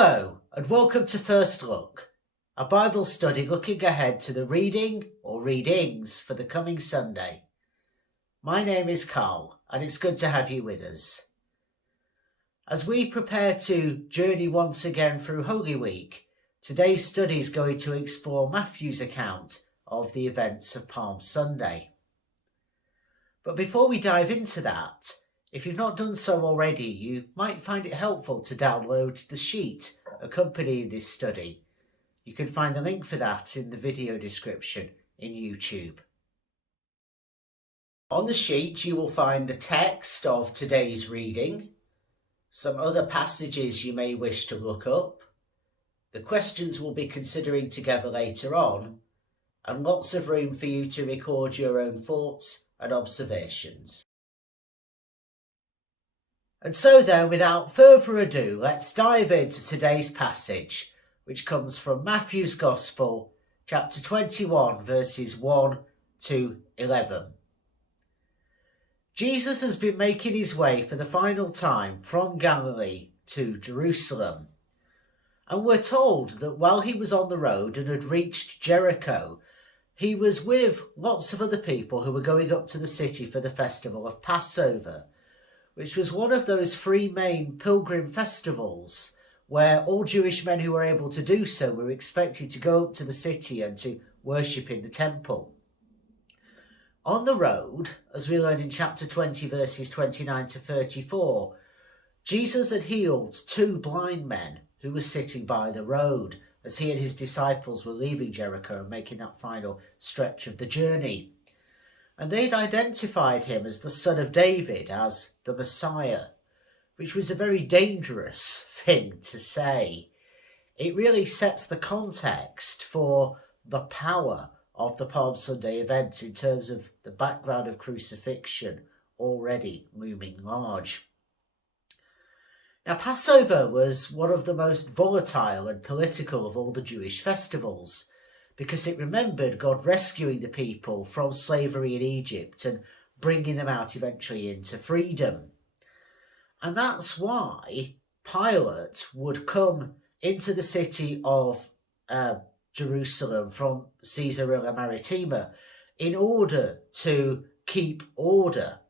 Hello and welcome to First Look, a Bible study looking ahead to the reading or readings for the coming Sunday. My name is Carl and it's good to have you with us. As we prepare to journey once again through Holy Week, today's study is going to explore Matthew's account of the events of Palm Sunday. But before we dive into that, if you've not done so already, you might find it helpful to download the sheet accompanying this study. You can find the link for that in the video description in YouTube. On the sheet you will find the text of today's reading, some other passages you may wish to look up, the questions we'll be considering together later on, and lots of room for you to record your own thoughts and observations. And so then, without further ado, let's dive into today's passage, which comes from Matthew's Gospel, chapter 21, verses 1 to 11. Jesus has been making his way for the final time from Galilee to Jerusalem. And we're told that while he was on the road and had reached Jericho, he was with lots of other people who were going up to the city for the festival of Passover, which was one of those three main pilgrim festivals where all Jewish men who were able to do so were expected to go up to the city and to worship in the temple. On the road, as we learn in chapter 20, verses 29 to 34, Jesus had healed two blind men who were sitting by the road as he and his disciples were leaving Jericho and making that final stretch of the journey. And they'd identified him as the son of David, as the Messiah, which was a very dangerous thing to say. It really sets the context for the power of the Palm Sunday event in terms of the background of crucifixion already looming large. Now, Passover was one of the most volatile and political of all the Jewish festivals, because it remembered God rescuing the people from slavery in Egypt and bringing them out eventually into freedom. And that's why Pilate would come into the city of Jerusalem from Caesarea Maritima in order to keep order.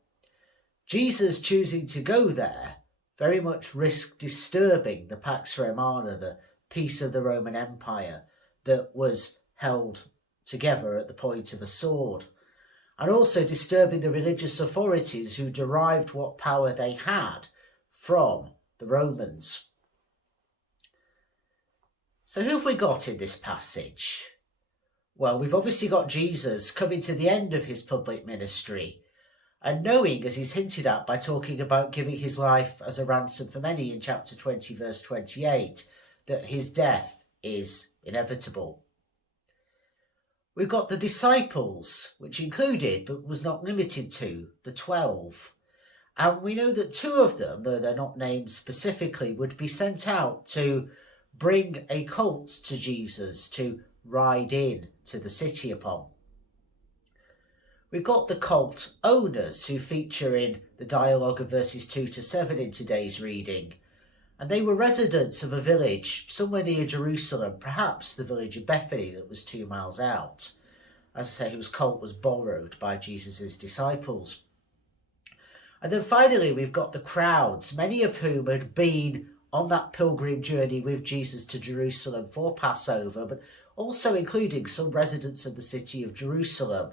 Jesus choosing to go there very much risked disturbing the Pax Romana, the peace of the Roman Empire that was held together at the point of a sword, and also disturbing the religious authorities who derived what power they had from the Romans. So who have we got in this passage? Well, we've obviously got Jesus coming to the end of his public ministry and knowing, as he's hinted at by talking about giving his life as a ransom for many in chapter 20, verse 28, that his death is inevitable. We've got the disciples, which included, but was not limited to, the 12. And we know that two of them, though they're not named specifically, would be sent out to bring a colt to Jesus to ride in to the city upon. We've got the cult owners who feature in the dialogue of verses 2 to 7 in today's reading. And they were residents of a village somewhere near Jerusalem, perhaps the village of Bethany that was 2 miles out. As I say, whose colt was borrowed by Jesus' disciples. And then finally, we've got the crowds, many of whom had been on that pilgrim journey with Jesus to Jerusalem for Passover, but also including some residents of the city of Jerusalem,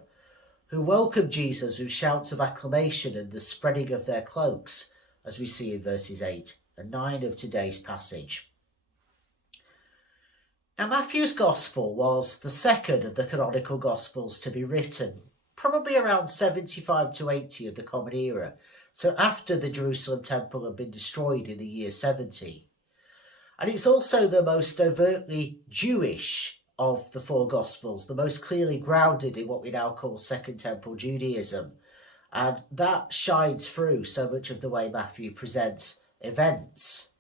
who welcomed Jesus with shouts of acclamation and the spreading of their cloaks, as we see in verses 8 and 9 of today's passage. Now, Matthew's Gospel was the second of the canonical Gospels to be written, probably around 75 to 80 of the Common Era, so after the Jerusalem temple had been destroyed in the year 70. And it's also the most overtly Jewish of the four Gospels, the most clearly grounded in what we now call Second Temple Judaism. And that shines through so much of the way Matthew presents events.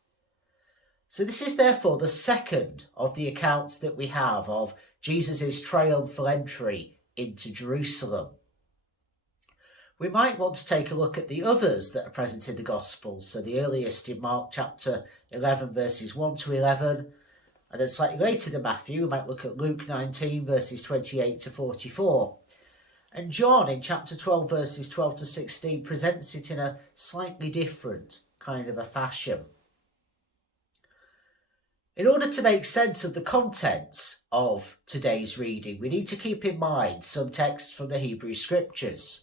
So this is therefore the second of the accounts that we have of Jesus' triumphal entry into Jerusalem. We might want to take a look at the others that are present in the Gospels. So the earliest in Mark chapter 11, verses 1 to 11. And then slightly later than Matthew, we might look at Luke 19, verses 28 to 44. And John in chapter 12, verses 12 to 16, presents it in a slightly different kind of a fashion. In order to make sense of the contents of today's reading, we need to keep in mind some texts from the Hebrew Scriptures.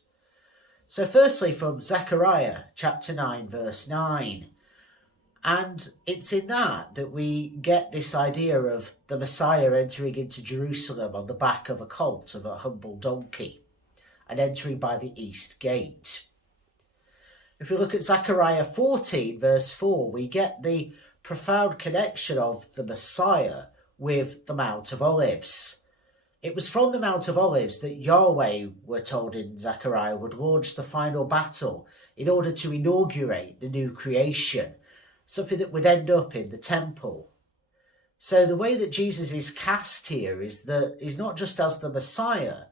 So firstly from Zechariah chapter 9, verse 9. And it's in that we get this idea of the Messiah entering into Jerusalem on the back of a colt of a humble donkey and entering by the east gate. If we look at Zechariah 14, verse 4, we get the profound connection of the Messiah with the Mount of Olives. It was from the Mount of Olives that Yahweh, we're told in Zechariah, would launch the final battle in order to inaugurate the new creation, something that would end up in the temple. So the way that Jesus is cast here is that he's not just as the Messiah,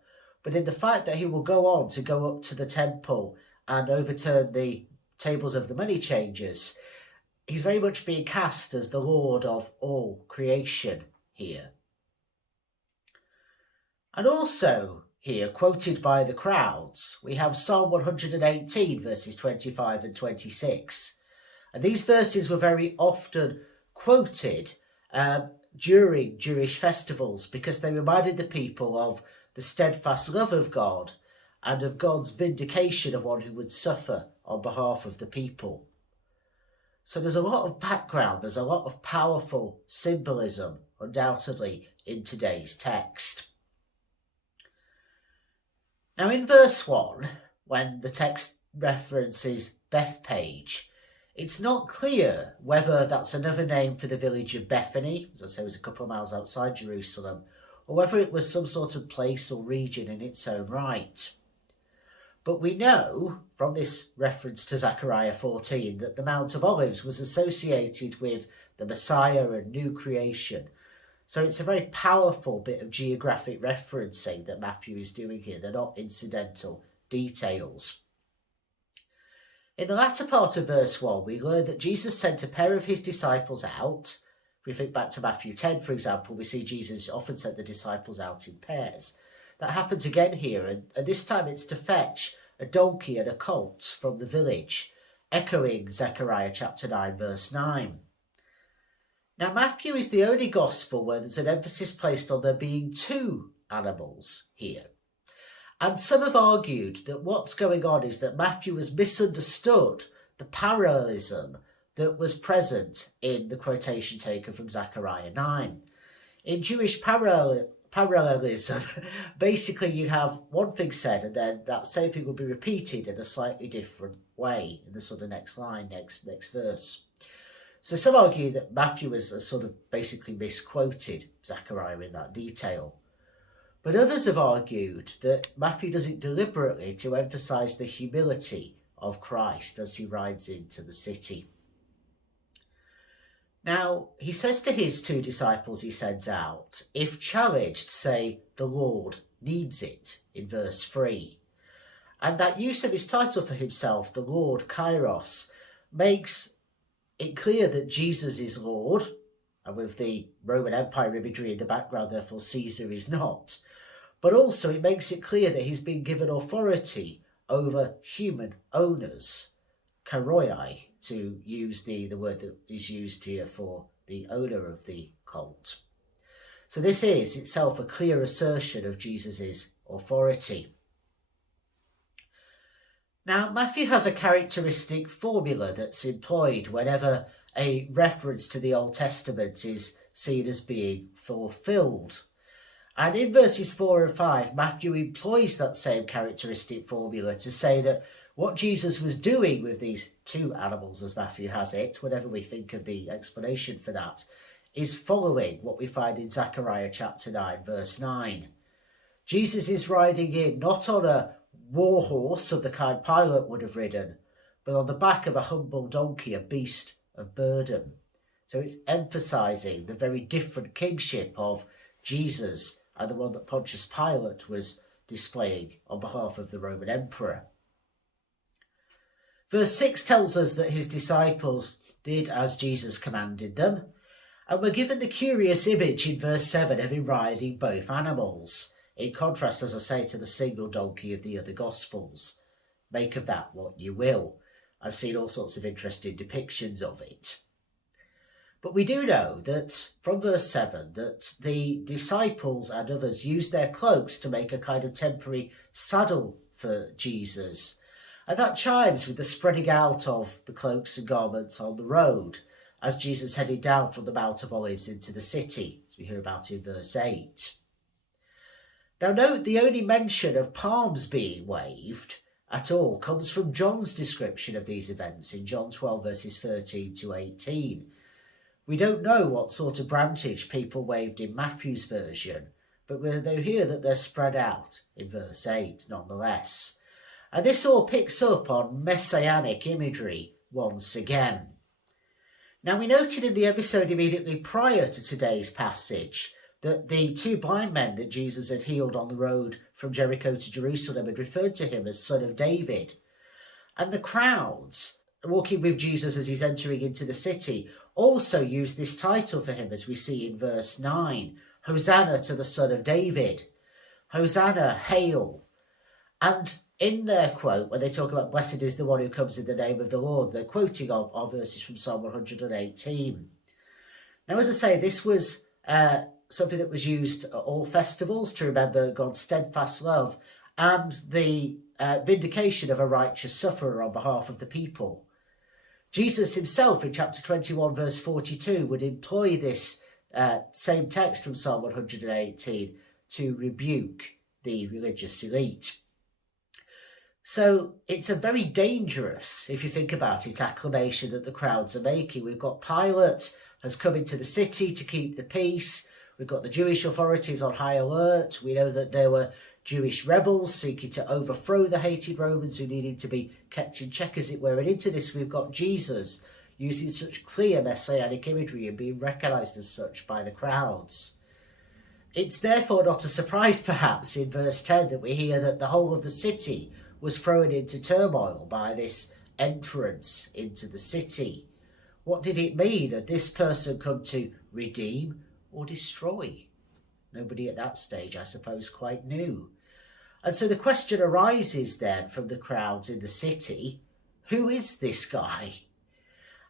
but in the fact that he will go on to go up to the temple and overturn the tables of the money changers. He's very much being cast as the Lord of all creation here. And also here, quoted by the crowds, we have Psalm 118, verses 25 and 26. And these verses were very often quoted during Jewish festivals because they reminded the people of the steadfast love of God and of God's vindication of one who would suffer on behalf of the people. So there's a lot of background, there's a lot of powerful symbolism, undoubtedly, in today's text. Now in verse 1, when the text references Bethpage, it's not clear whether that's another name for the village of Bethany, as I say, it was a couple of miles outside Jerusalem, or whether it was some sort of place or region in its own right. But we know from this reference to Zechariah 14 that the Mount of Olives was associated with the Messiah and new creation. So it's a very powerful bit of geographic referencing that Matthew is doing here. They're not incidental details. In the latter part of verse 1, we learn that Jesus sent a pair of his disciples out. If we think back to Matthew 10, for example, we see Jesus often sent the disciples out in pairs. That happens again here, and this time it's to fetch a donkey and a colt from the village, echoing Zechariah chapter 9, verse 9. Now, Matthew is the only gospel where there's an emphasis placed on there being two animals here. And some have argued that what's going on is that Matthew has misunderstood the parallelism that was present in the quotation taken from Zechariah 9. In Jewish parallelism, basically you'd have one thing said and then that same thing would be repeated in a slightly different way in the sort of next line, next verse. So some argue that Matthew has sort of basically misquoted Zechariah in that detail. But others have argued that Matthew does it deliberately to emphasize the humility of Christ as he rides into the city. Now, he says to his two disciples he sends out, if challenged, say, the Lord needs it, in verse 3. And that use of his title for himself, the Lord, Kairos, makes it clear that Jesus is Lord, and with the Roman Empire imagery in the background, therefore Caesar is not. But also it makes it clear that he's been given authority over human owners, karoi, to use the word that is used here for the owner of the cult. So this is itself a clear assertion of Jesus' authority. Now, Matthew has a characteristic formula that's employed whenever a reference to the Old Testament is seen as being fulfilled. And in verses 4 and 5, Matthew employs that same characteristic formula to say that what Jesus was doing with these two animals, as Matthew has it, whenever we think of the explanation for that, is following what we find in Zechariah chapter 9, verse 9. Jesus is riding in not on a war horse of the kind Pilate would have ridden, but on the back of a humble donkey, a beast of burden. So it's emphasizing the very different kingship of Jesus and the one that Pontius Pilate was displaying on behalf of the Roman emperor. Verse 6 tells us that his disciples did as Jesus commanded them, and we're given the curious image in verse 7 of him riding both animals, in contrast, as I say, to the single donkey of the other Gospels. Make of that what you will. I've seen all sorts of interesting depictions of it. But we do know that, from verse 7, that the disciples and others used their cloaks to make a kind of temporary saddle for Jesus. And that chimes with the spreading out of the cloaks and garments on the road as Jesus headed down from the Mount of Olives into the city, as we hear about in verse 8. Now note the only mention of palms being waved at all comes from John's description of these events in John 12 verses 13 to 18. We don't know what sort of brantage people waved in Matthew's version, but we hear that they're spread out in verse 8 nonetheless. And this all picks up on messianic imagery once again. Now we noted in the episode immediately prior to today's passage that the two blind men that Jesus had healed on the road from Jericho to Jerusalem had referred to him as Son of David. And the crowds walking with Jesus as he's entering into the city also used this title for him, as we see in verse 9. Hosanna to the Son of David. Hosanna, hail. And in their quote, when they talk about blessed is the one who comes in the name of the Lord, they're quoting our verses from Psalm 118. Now, as I say, this was something that was used at all festivals to remember God's steadfast love and the vindication of a righteous sufferer on behalf of the people. Jesus himself in chapter 21 verse 42 would employ this same text from Psalm 118 to rebuke the religious elite. So it's a very dangerous, if you think about it, acclamation that the crowds are making. We've got Pilate has come into the city to keep the peace. We've got the Jewish authorities on high alert. We know that there were Jewish rebels seeking to overthrow the hated Romans who needed to be kept in check, as it were. And into this we've got Jesus using such clear messianic imagery and being recognised as such by the crowds. It's therefore not a surprise, perhaps, in verse 10 that we hear that the whole of the city was thrown into turmoil by this entrance into the city. What did it mean? Had this person come to redeem or destroy? Nobody at that stage, I suppose, quite knew. And so the question arises then from the crowds in the city, who is this guy?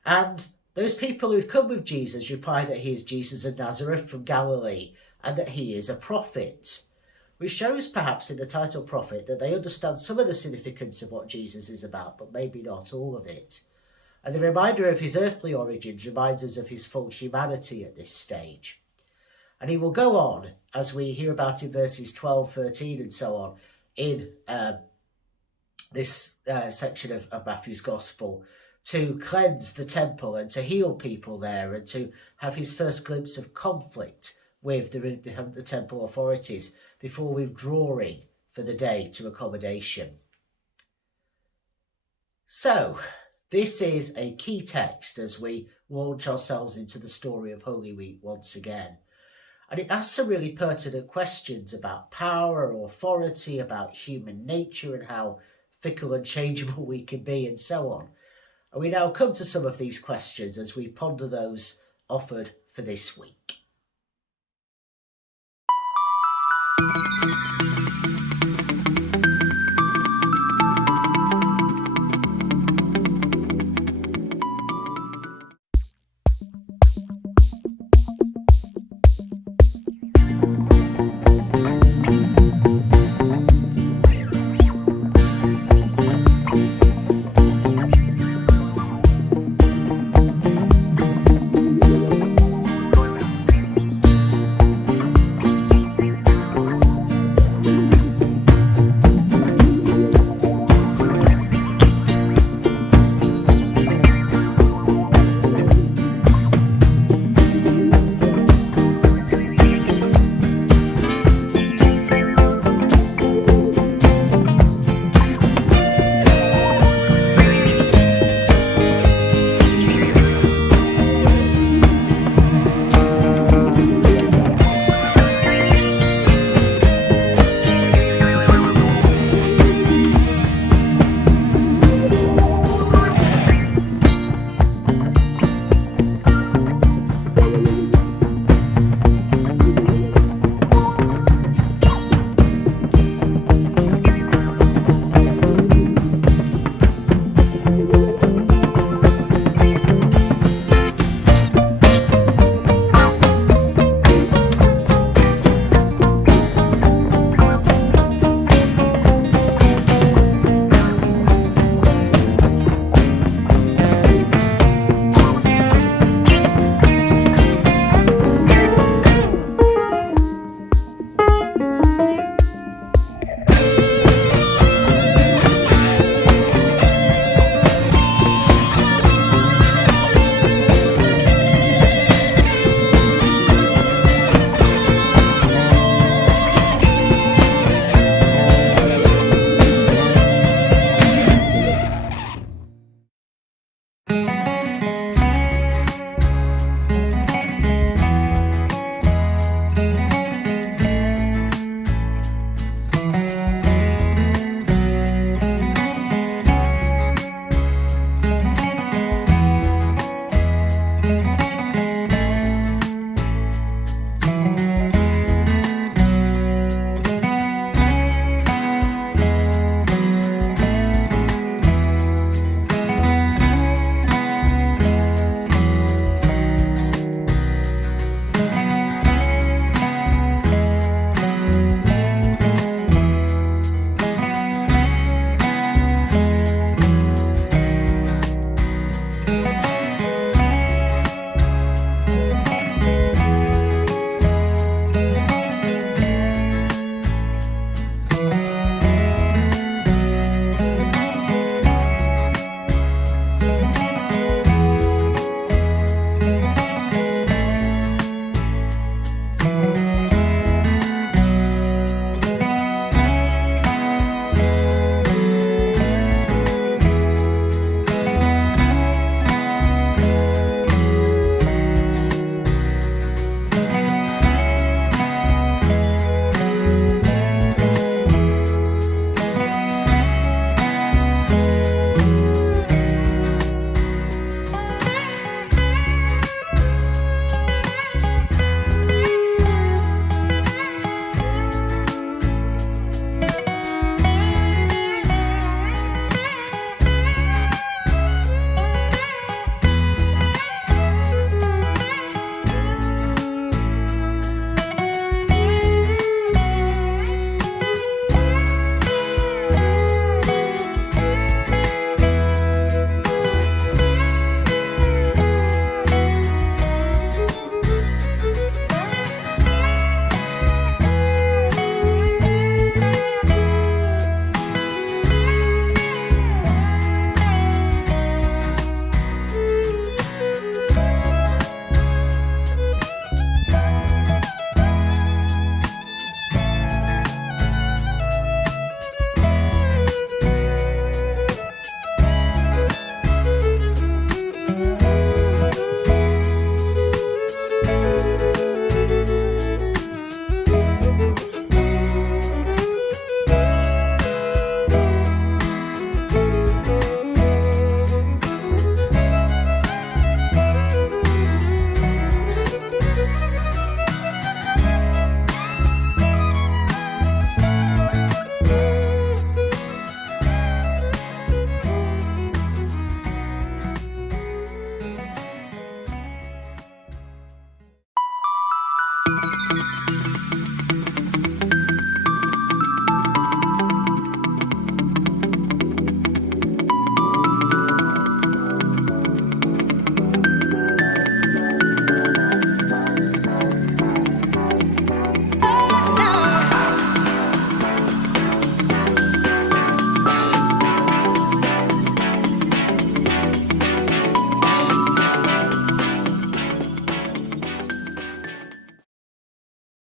And those people who'd come with Jesus reply that he is Jesus of Nazareth from Galilee and that he is a prophet, which shows perhaps in the title prophet that they understand some of the significance of what Jesus is about, but maybe not all of it. And the reminder of his earthly origins reminds us of his full humanity at this stage. And he will go on, as we hear about in verses 12, 13 and so on, in this section of Matthew's Gospel, to cleanse the temple and to heal people there and to have his first glimpse of conflict with the temple authorities before withdrawing for the day to accommodation. So, this is a key text as we launch ourselves into the story of Holy Week once again. And it asks some really pertinent questions about power or authority, about human nature and how fickle and changeable we can be and so on. And we now come to some of these questions as we ponder those offered for this week.